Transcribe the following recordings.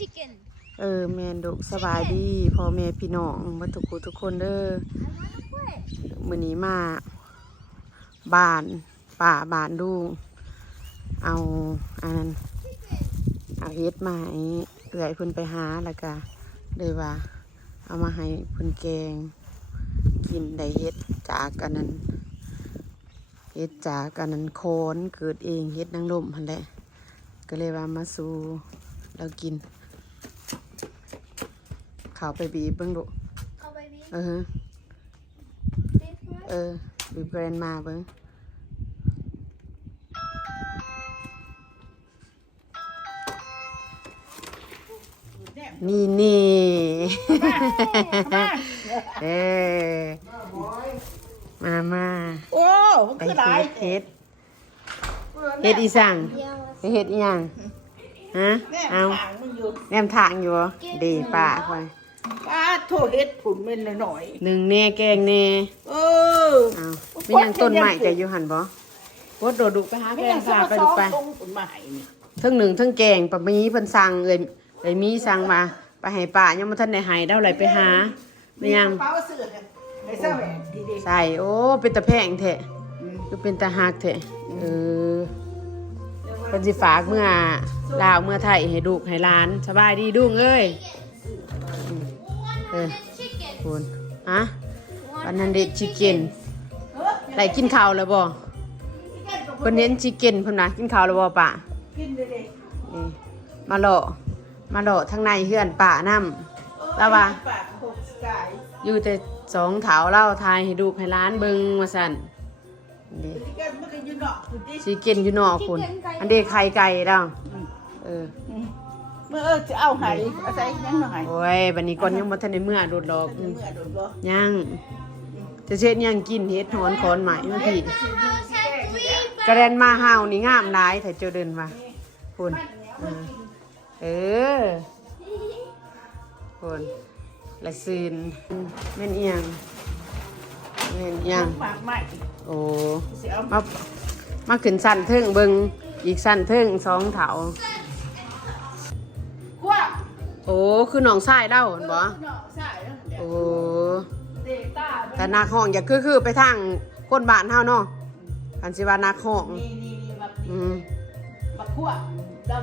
chicken แม่นดุสบายดีพ่อแม่พี่น้องมาทุกคนเด้อมื้อนี้มาบ้านป่าบ้านดุงเอาอันนั้นเอาเฮ็ดมาให้เอื้อยเพิ่นไปหาแล้วก็เลยว่าเอามาให้เพิ่นแกงกินได้เฮ็ดจากอันนั้นเฮ็ดจากอันนั้นโคนเกิดเองเฮ็ดนางรมหั่นแหละก็เลยว่ามาสู่เรากินเข้าไปบีบเบิ่งดุบีบแกรนมาเบิ่งนี่มาโอ้ไปเฮ็ดอีสั่งไปเฮ็ดอีหยังฮะเอาแนมทางอยู่ดีป้าค่อยป้าโทษเฮ็ดผุนเม่นหน่อยหนึ่งแน่แกงแน่เอาเป็นยังต้นใหม่จะอยู่หันบ่วดโดดุไปหาแกงพาไปดูไปทั้งหนึ่งทั้งแกงปะมีเพิ่นสั่งเลยมีสั่งมาไปให้ป้ายังบ่ทันได้ให้เด้าไหลไปหาไม่ยังใส่โอ้เป็นตะแพงแท้คือเป็นตะหักแท้เพิ่นสิฝากเมื่อลาวเมื่อไทยให้ลูกให้หลานสบายดีดุงเอ้ยคุณวันนั้นเด็ดชิคเก้นได้กินข้าวแล้วบ่เพิ่นเห็นชิคเก้นเพิ่นน่ะกินข้าวแล้วบ่ป้ากินเลยนี่มาโลทางในเฮือนป้าน้ำแล้วว่าอยู่แต่สองเถาเล่าทายให้ลูกให้หลานเบิ่งว่าซั่นนี่ชิคเก้นอยู่นอกคุณอันเด็กไข่ไก่ดังเมื่อจะเอาไหเอาใส่ยังหน่อยโอ้ยบัดนี้ก่อนยังบ่ทันได้เมื่อโดดหรอกยังจะเช็ดยังกินเฮ็ดหอนคอนใหม่มาพี่กระเด็นมาห่าวนี่งามหลายถ้าเจ้าเดินมาคุณคุณละซืนแม่นอีหยังโอ้มาขึ้นสั่นเทิงเบิ่งอีกสั่นเทิงสองเถาโอ้คือหนองทรายเด้าเห็นบ่โอ้แต่นักห้องอย่าคือไปทางคนบ้านเฮาเนาะอันสิว่านักห้อง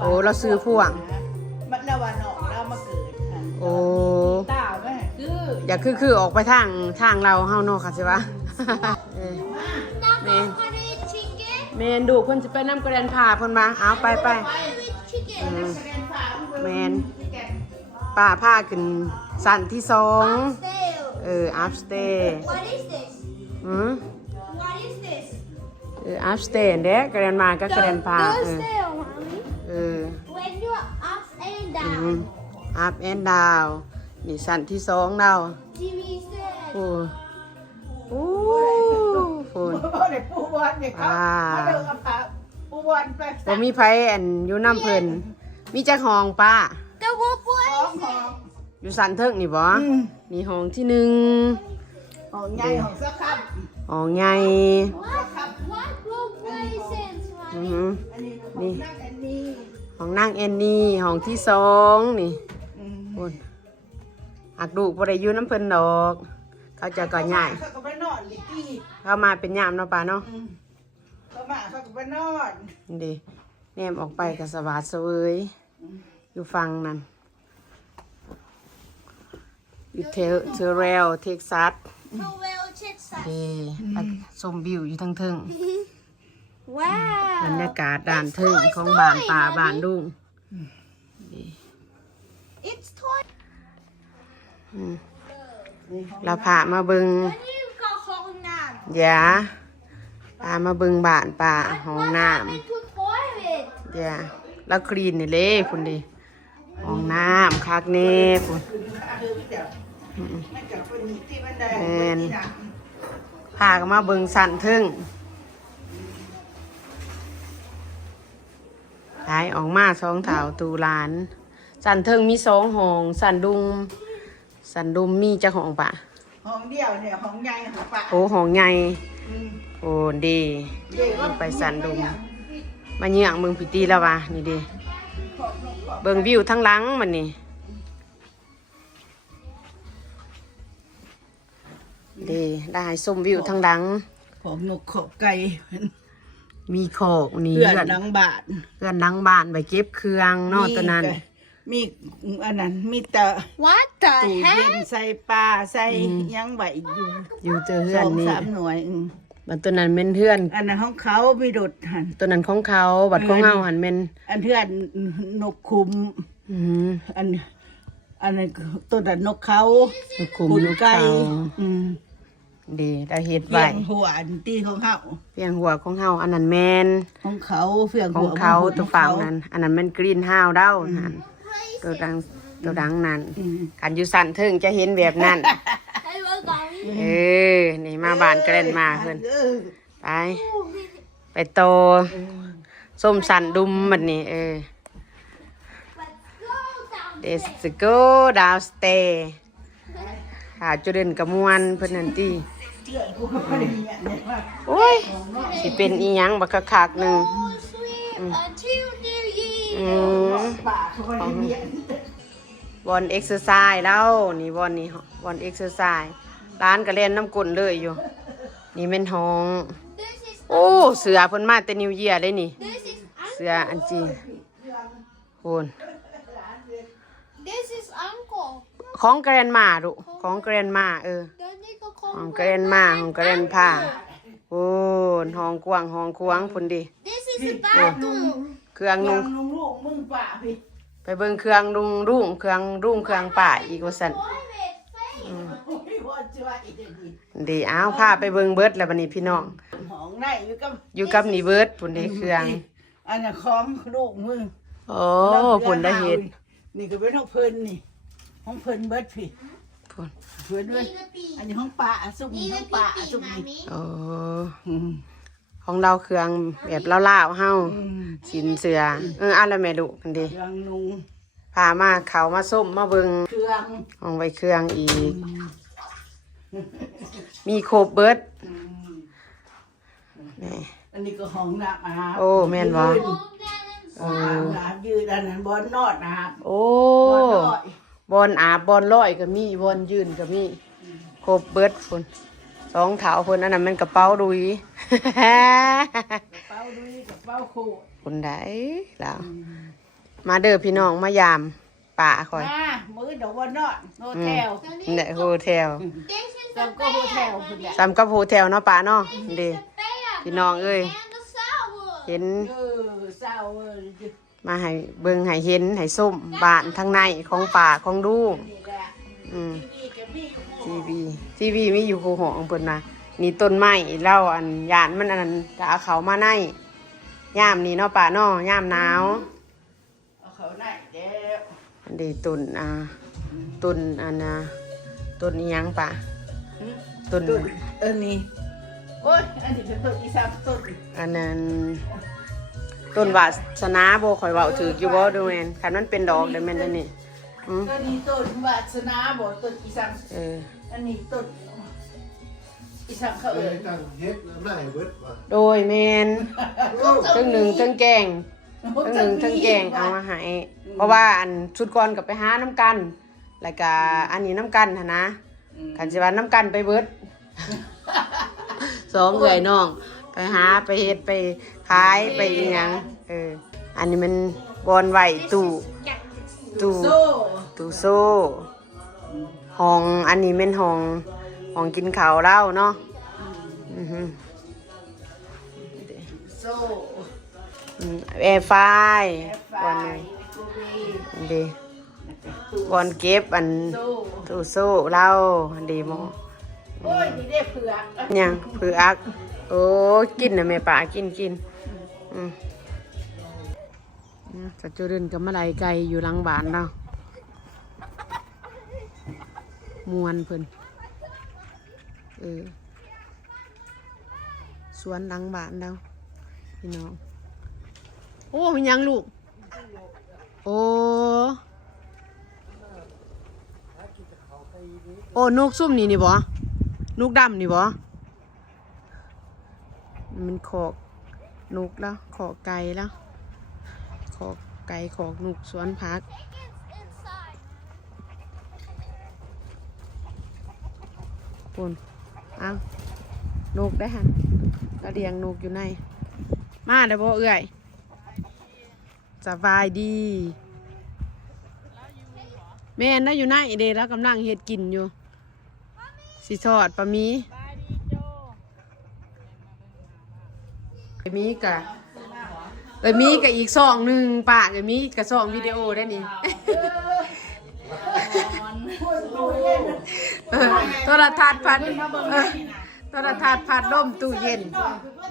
โอ้เราซื้อพ่วงมันละวันออกแล้วมาเกิดโอ้ตาแม่อย่าคือออกไปทางเราเฮาเนาะค่ะสิว่าแม่นดูเพิ่นสิไปนำกระเด็นผ่าเพิ่นมาเอาไปแม่นป้าพาขึ้นสั่นที่2upstairs What is this? What is this? upstairs เด้กระเด็นมาก็กระเด็นผ่าWhen you are up and down up and down นี่สั่นที่2เราโอ้โหปูวันเนี่ยเขาเดินกับปูวันไปบ่มีไผอันอยู่น้ำเพิ่นมีจักห้องป้าอยู่สันเทิงนี่บ่นี่ห้องที่1ห้องใหญ่ห้องสักครับห้องใหญ่นี่ห้องนั่งแอนนี่ห้องที่2นี่คุณอักดูบ่ได้อยู่น้ำเพิ่นดอกเขาจะก่อใหญ่เข้ามาเป็นยามเนาะป้าเนาะเขาก็ไปนอนดิแนมออกไปกับสวัสดิ์เสวยอยู่ฟังนั่นอยู่เทเรลเท็กซัสชมวิวอยู่ทั้งทึ่งบรรยากาศด่านทึ่งของบ้านป่าบ้านดุงเราพามาเบิงอย่าพามาเบิงบ้านป่าห้องน้ำอย่าแล้วคลีนนี่เลยคุณดิห้องน้ำคักเน่คุณพากันมาเบิงสั่นทึ่งหายออกมา2 เถาตูหลานสั่นทึ่งมี2 ห้องสั่นดุมมีจักห้องปะห้องเดียวเนี่ยห้องใหญ่ห้องปะโอ้ห้องใหญ่โอ้ดีลงไปสั่นดุมมาเยี่ยงเมืองพิตีแล้ววะนี่ดี เบิ่งวิวทั้งหลังมันนี่ดีได้ส้มวิวทั้งหลัง ของนกขอบไก่ มีโขกนี่ เพื่อนหลังบ้าน เพื่อนหลังบ้านไปเก็บเครื่องเนอกตอนนั้น มีอันนั้นมีแต่ What ตู้ the เย็น heck? ใส่ปลาใส่หยังไว้อยู่ อยู่เจอเพื่อน 2-3 นี่ หน่วย บัดตัวนั้นเป็นเพื่อน อันนั้นของเขามีดดหัน ตัวนั้นของเขาบัดของเฮาหันเป็น อันเพื่อนนกคุม อืม อันนั้นตัวนั้นนกเขา นกขุม ขุน นก ไก่ เขา อืม ดีเราเฮ็ด เฟี ไว้ ยงหัวอันตีของเขา เพียงหัวของเฮาอันนั้นแมน ของเขาเฟียง ข หั อ ว งเขา ของ ตัวฝั่งนั้นอันนั้นมันกรีนฮาวเด้าหันตัวดังนั้น อืม กันอยู่สั่นเทิงจะเห็นแบบนั้น Hey, we're going. เออนี่มาบ้านแกรนมาเพิ่น เออ ไปโตส้มสันดุมบัดนี้Let's Let's go down. go downstairs หาจุเด่นกระมวลเพิ่นนั่นติ เพื่อนกูก็ไม่ได้มีอันนี้ว่า โอ้ยสิเป็นอีหยังบักคักๆหนึง Oh, sweet. Until the อื year. ม ป่าเขาก็ไม่ได้มีอันนี้ บอลเอ็กซ์ไซส์แล้วนี่บอลนี่บอลเอ็กซ์ไซส์ร้านก็เล่นน้ำกลนเลยอยู่ นี่เป็นห้อง This is โอ้เสือเพิ่นมาแต่นิวเยียร์เลยนี่ this is เสืออันจีนโคน this is uncle. ของแกรนมาดุของแกรนมาThe nigga ของ called แกรนมาของแกรนผ้าโอ้ห้องกว้างห้องควางพุ่นดิ This is the bathroom. เครื่อง ลุ นุ่ ง ง ลูกมึงป่าพี่ ไปเบิ่งเครื่องรุ่งเครื่องป่าอีกว่าซั่น Toilet face. ไม่ว่าจะว่าอีกอย่างนี้ ดีอ้าวพาไปเบิ่งเบิดแล้วบัดนี้พี่น้อง ห้องไหนอยู่กับ อยู่กับนี่เบิดพุ่นดิเครื่อง อันนั้นของลูกมึง โอ้พุ่นได้เฮ็ด นี่ก็เป็นของเพิ่นนี่ของเพิ่นเบิดพี่ พุ่น เพิ่นเบิด Need a pee. อันนี้ของป่าสุก Need ข a องป่า pee, สุกนี่ mommy. โอ้ อืม ของเราเครื่องแบบลาวๆเฮา อืม สินเสืออ่ะแล้วแม่ลูกกันดิ เครื่องนุ่ง พามาเขามาส้มมาเบิง เครื่อง ห้องไว้เครื่องอีก มีครบเบิดนี่ อันนี้ก็ห้องน้ำอาบ โอ้แม่นบ่ Hold that ห้องน้ำยืดอันนั้นบอนนอดนะครับ โอ้ บอนนอด บอลอาบบอลลอยก็มีบอลยืนก็มีครบเบิดพุ่นสองเถาพุ่นอันนั้นมันกระเป๋าดุย กระเป๋าดุยกระเป๋าคู่ พุ่นได้แล้วมาเด้อพี่น้องมายามป่าคอย มามือดอกบอนนอดโฮเทล เนี่ยโฮเทล This is แล้ว the ก็โฮเทล bed. คุณแหละ ซ้ำกับโฮเทลเนาะป่าเนาะเด้ The bed. พี่น้องเอ้ย And the shower. เห็น เศร้าเว้ย มาให้เบิ่งให้เห็นให้ส้มบ้านทางในของป่าของดู นี่แหละ อืม นี่กับนี่ ทีวีมีอยู่คู่หองเพิ่นนะนี่ต้นไม้เล่าอันยานมันอันนั้นจะเอาเขามาในยามนี้เนาะป่าเนาะยามหนาว เอาเขาไหนเด้อ อันนี้ต้นต้นอันต้นอีหยังป่าต้น ต้นนี่โอ้ยอันนี้เป็นต้นอีสานต้น อันนั้นต้นวาสนาบ่ข่อยเว้าถูกอยู่บ่ดูแม่นคันมันเป็นดอกได้แม่นอันนี้อืม ต้นนี้ต้นวาสนาบ่ต้นอีสาน เออ อันนี้ต้นอีสานเขา เอ้ เอ่ ย ย ตั้งเฮ็ดน้ำลายเบิดว่ะ โดยแม่นทั้งหนึ่งทั้งแกง ทั้งหนึ่งทั้งแกงเอามาให้เพราะว่าอันชุดก่อนกับไปหาน้ำกันแล้วก็อันนี้น้ำกันหั่นนะกันสิว่าน้ำกันไปเบิด สองเอื้อยน้องไปหาไปเฮ็ดไปขายไปอีหยังอันนี้มันบอนไว้ตู้ โซ่ ตู้โซ่ห้องอันนี้เป็นห้องกินข้าวเล่าเนาะอือฮึ โซ่ แอร์ไฟบอนนี้ดีบอนเก็บอัน โซ่ ตู้โซ่เล่าดีหมอ โอ้ยนี่ได้เผือก ยังเผือกโอ้กินนะแม่ป่ากินอืมเนี่ยสัจจุเดินกับมะไรไก่อยู่หลังบ้านเรามวนเพิ่นสวนหลังบ้านเราพี่น้องโอ้มียังลูกโอ้นกซุ่มนี่บ่นกดำนี่บ่มันขอกนกแล้วขอกไก่แล้วขอก ไก่ขอกนุกสวนพัก inside ปุ่นเอานกได้หันเราเลี้ยงนกอยู่ในมาเด้อบ่เอื้อยสบายดีแม่นน่ะอยู่ในเด้แล้วกำลังเฮ็ดกินอยู่สิทอดปลาหมีไอ้มีกะมีกะอีกซองหนึ่งป้าไอ้มีกะซองวิดีโอได้นี่โทรทัศน์พัดโทรทัศน์พัดลมตู้เย็น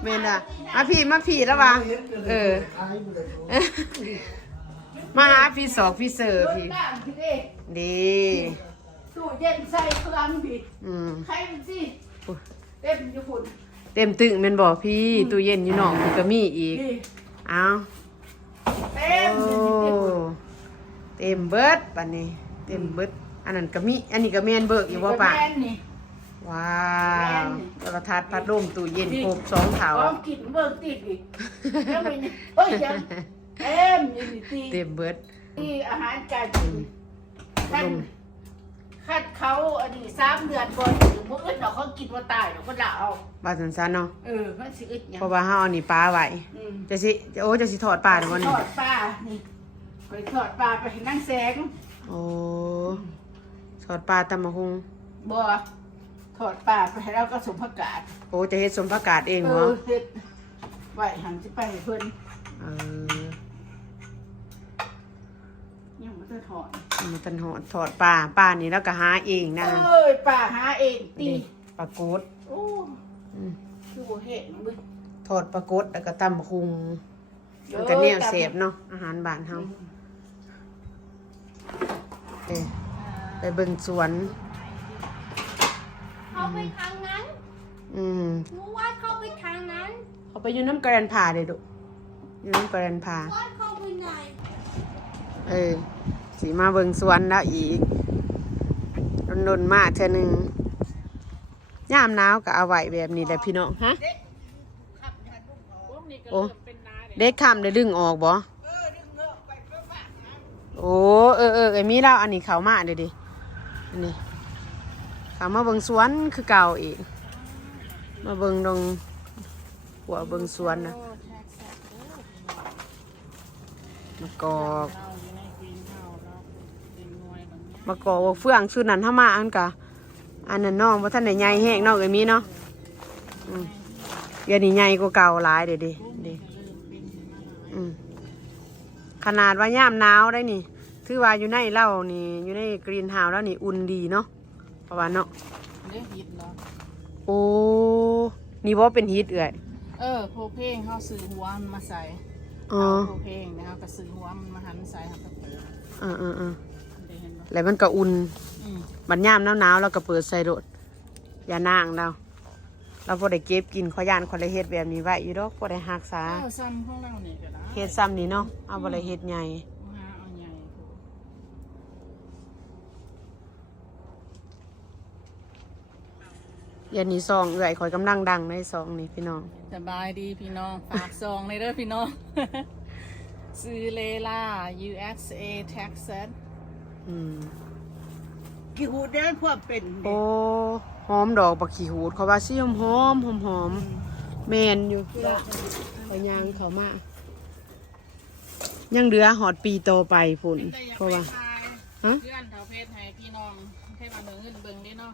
เมนอ่ะมาพี่แล้ววะมาหาพี่สอกพี่เสิร์ฟพี่ดี ตู้เย็นใส่พลังบิด ใครมันสิเต็มอยู่ฝุ่น เต็มตึงเป็นบอกพี่ตู้เย็นอยู่นอกมันก็มีอีกเอา เต็ม โอ้เต็มเบิดปันนี้เต็มเบิดอันนั้นก็มีอันนี้ก็แมนเบิกอยู่ว่าป่ะว้าวโทรทัศน์พัดลมตู้เย็นครบ2 เถา ต้องกินเบิกติดอีกแล้วไม่เฮ้ยยังเต็มอยู่ตี เต็มเบิด ที่อาหารการกินคัดเขาอันนี้3 เดือนก่อนถึงพวกอื่นเขากินว่าตายเราก็ด่าเอา บาสันๆเนาะ มันสิอึดยัง เพราะว่าเฮาเอานี่ปลาไว้จะสิทอดปลาเดี๋ยววัน ท นี้ อดปลานี่ไปทอดปลาไปให้นั่งแสง โอ้ทอดปลาตำมะฮุง บ่ถอดปลาไปให้เราก็สมผักกาด โอ้จะเฮ็ดสมผักกาดเองเหรอ เฮ็ดไว้หันสิไปให้เพิ่น เออ ยังบ่ได้ถอด มันเป็นทอดปลานี่แล้วก็หาเองนะ เอ้ยปลาหาเองติ ปลากด โอ้คือบ่เห็นเบิ่ง ทอดปลากดแล้วก็ตำมะฮุงมันก็แนวเสพเนาะอาหารบ้านเฮาไปเบิ่งสวน เขาไปทางนั้น รู้ ว่าเขาไปทางนั้น เขาไปอยู่น้ำกระดานผาเด้อดุอยู่น้ำกระดานผา ว่าเขาไปไหน สีมาเบิ่งสวนแล้วอีกโดนมาเธอหนึ่งย่ามหนาวก็เอาไว้แบบนี้แหละพี่น้องฮะโอ้เด็กคำได้ดึงออกบ่โอ้ไอ้มีเราอันนี้เขามาเดี๋ยวดิอันนี้เขามาเบิ่งสวนคือเก่าอีกมาเบิ่งตรงหัวเบิ่งสวนนะมะกอกว่าเฟื่องชื่อนั้นถ้ามาอันกะอันนั้นน้องเพราะท่านไหนใหญ่แห้งน้องไอ้มีเนาะเดี๋ยวนี้ใหญ่กว่าเก่าหลายเดี๋ยวดิขนาดว่าย่ามหนาวได้นี่ถือว่าอยู่ในเล่านี่อยู่ในกรีนเฮาส์แล้วนี่อุ่นดีเนาะเพราะว่าเนาะโอ้นี่ว่าเป็นฮีทเอื่อย โพเพลงเขาซื้อหัวมันมาใส่โพเพลงนะครับก็ซื้อหัวมันมาหั่นใส่ครับก็เปิดแล้วมันก็อุ่นบัดย่ามหนาวๆแล้วก็เปิดใส่รถอย่านางเราพอได้เก็บกินขอยานคนละเฮ็ดแบบนี้ไว้อยู่ดอกพอได้รักษา ซ้ำของเราเนี่ยก็ได้ เฮ็ดซ้ำนี่เนาะเอาบ่ได้เฮ็ดใหญ่ เอาใหญ่อย่านี้ซองเอื่อยข่อยกำลังดังในซองนี่พี่น้อง สบายดีพี่น้องฝากซองในเด้อพี่น้องซื้อเลล่า USA Texas กี่หูเดินพวกเป็น โอ้หอมดอกบักขี้หูดเขาว่าสิหอมแม่นอยู่ไปย่างเขามายังเหลือหอดปีโตไปพุ่นเพราะว่าฮะ เพื่อนเขาเพศให้พี่น้องให้มาเบิ่งเงินเบิ่งได้เนาะ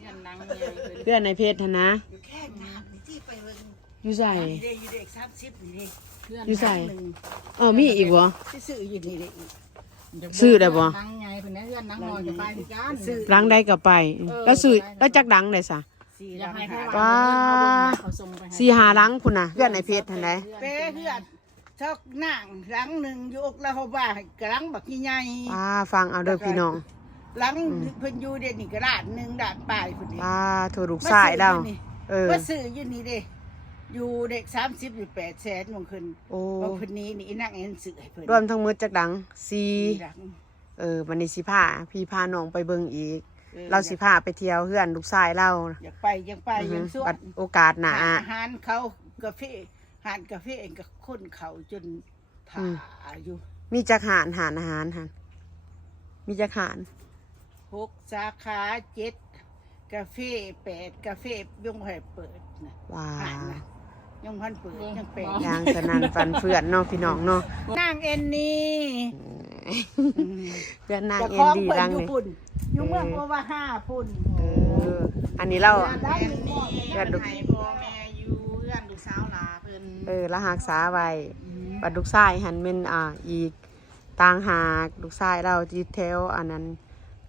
เงินดังใหญ่ขึ้น เพื่อนในเพจหั่นนะ แค่น้ำที่ไปเบิ่ง อยู่ใส่ เด็ก30นี่เพื่อน อยู่ใส่มีอีกบ่ ซื้ออยู่นี่เลยอีก ซื้อได้บ่ ดังใหญ่เพิ่นเพื่อนดังน้อยก็ไปคือกัน ล้างได้ก็ไปแล้วซื้อแล้วจักดังได้ซะ อยากให้เขา ป้า เขาส่งไปให้ สี่หาล้างพุ่นน่ะเพื่อนในเพจหั่นใด เป้เพื่อนชอกนั่งหลังหนึ่งอยู่อกละหบ้ากระลังบักใหญ่ ป้าฟังเอาเด้อพี่น้อง หลังเพิ่นอยู่เด่นนี่กระดาษหนึ่งด่านปลายคนนี้ ป้าโทรลูกชายแล้วว่าซื้ออยู่นี่เด้อยู่เด็ก30อยู่800,000บางคนบางคนนี้นี่นั่งเอ็นซื้อให้เพิ่น รวมทั้งหมดจักดังดัง วันนี้สิพาพี่พาน้องไปเบิ่งอีกเราสิพาไปเที่ยวเฮือนลูกชายเรา อยากไปยังสว บั น ดโอกาสหน้า อาหารเขากาแฟหานกาแฟกับคนเขาจน ถ่าอยู่ มีจักหารอาหารหันมีจักหาร 6 สาขา7 กาแฟ8 กาแฟยังให้เปิดนะ ว้า อ่านนะยังพันเปิดยังเป็น ยางสนั่นฟันเฟือนเนาะพี่น้องเนาะ นางเอ็นนี่ เพื่อนนาง จะ เอ็ คล้ น อง ดี เปิด รัง อยู่ เลย พุ่นอยู่เมืองเพราะว่า5 พุ่น อันนี้เรา ได้ยินบ่ เพื่อนลูก ให้พ่อแม่อยู่เพื่อนลูกสาวหลาเพิ่น ละหักษาไว้ปัดลูกชายหันเป็นอีกต่างหากลูกชายเราจีแถวอันนั้น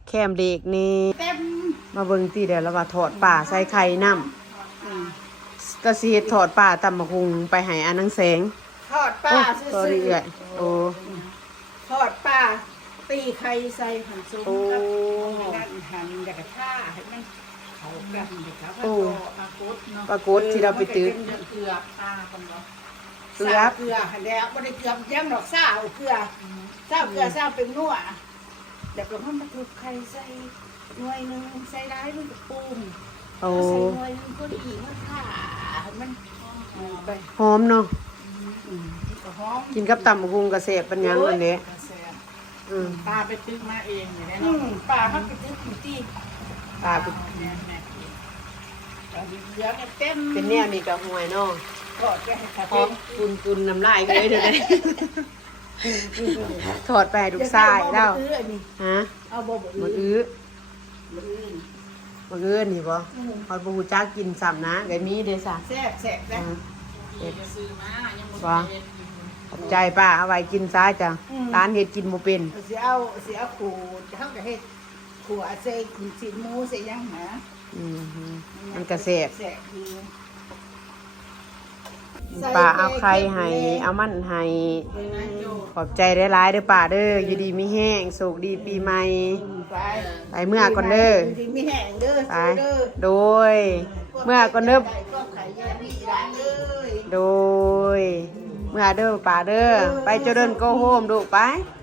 แคมเด็กนี่ เต็ม มาเบิ่งตีเดี๋ยวเราว่าถอดป่าใส่ไข่น้ำก็สิเฮ็ดถอดป่าตำบักหุงไปให้อันนังแสง ทอดปลา โอ้ ซื่อ เอื่อยโอ้ ๆทอดปลาตีไข่ใส่หั่นซุป โอ้ กับนั่นหั่นแล้วก็ท่าให้มันเข้ากันเด็กครับ โอ้ ปลากดเนาะ ปลากดที่เราไปตื้อ มันก็เป็นเกลือปลาคนเนาะ เกลือ เกลือหั่นแล้วบ่ได้เกลือยังดอกซ่าเอาเกลือซ่าเกลือซ่าเป็นนัวแล้วก็มันมาทุบไข่ใส่หน่วยหนึงใส่ได้มันก็ปรุง โอ้ ใส่หน่วยหนึงพอดีมันท่าให้มันไป หอมเนาะ ก็หอม กินกับตำบักหุงกระเสบเป็นหยังอันเด้ ปลาไปตึกมาเองอย่างนี้เนาะปลามันไปตึกอยู่ที่ ปลาเป็น แม่ปลาเหลืองเนี่ยเต็ม เป็นแนวนี้กับหวยเนาะ ก็จะให้ขา หอ เต็ ม ม กุนน้ำลายกันเลยเดี๋ยวนี้ถอดไปให้ลูกชายแล้ว ฮะ เอาบ่บ่ มา อื้อ มาอื้อนี่บ่คอยบ่ฮู้จักกินซ้ำนะไก่มีเด้ซะ แซ่บแซ่บนะ เฮ็ด ซื้อมายังบ่ บ่ขอบใจป้าเอาไว้กินซะจ้ะร้านเฮ็ดกินบ่เป็น สิเอาขูดเฮาก็เฮ็ดขัวใส่ชิ้นหมูใส่หยังนะ อืมมันก็แซ่บ แซ่บอยู่ ป้าเอาไข่ให้เอามันให้ขอบใจหลายๆเด้อป้าเด้ออยู่ดีมีแห้งสุขดีปีใหม่ ไป ไปเมื่อก่อนเด้อ จริงๆมีแห้งเด้อ ไป เด้อ โดย เมื่อก่อนเด้อ ก็ไข่แย่มีร้านเลย โดย เมื่อเด้อป้าเด้อไปเจริญโกโฮมดูไป ไ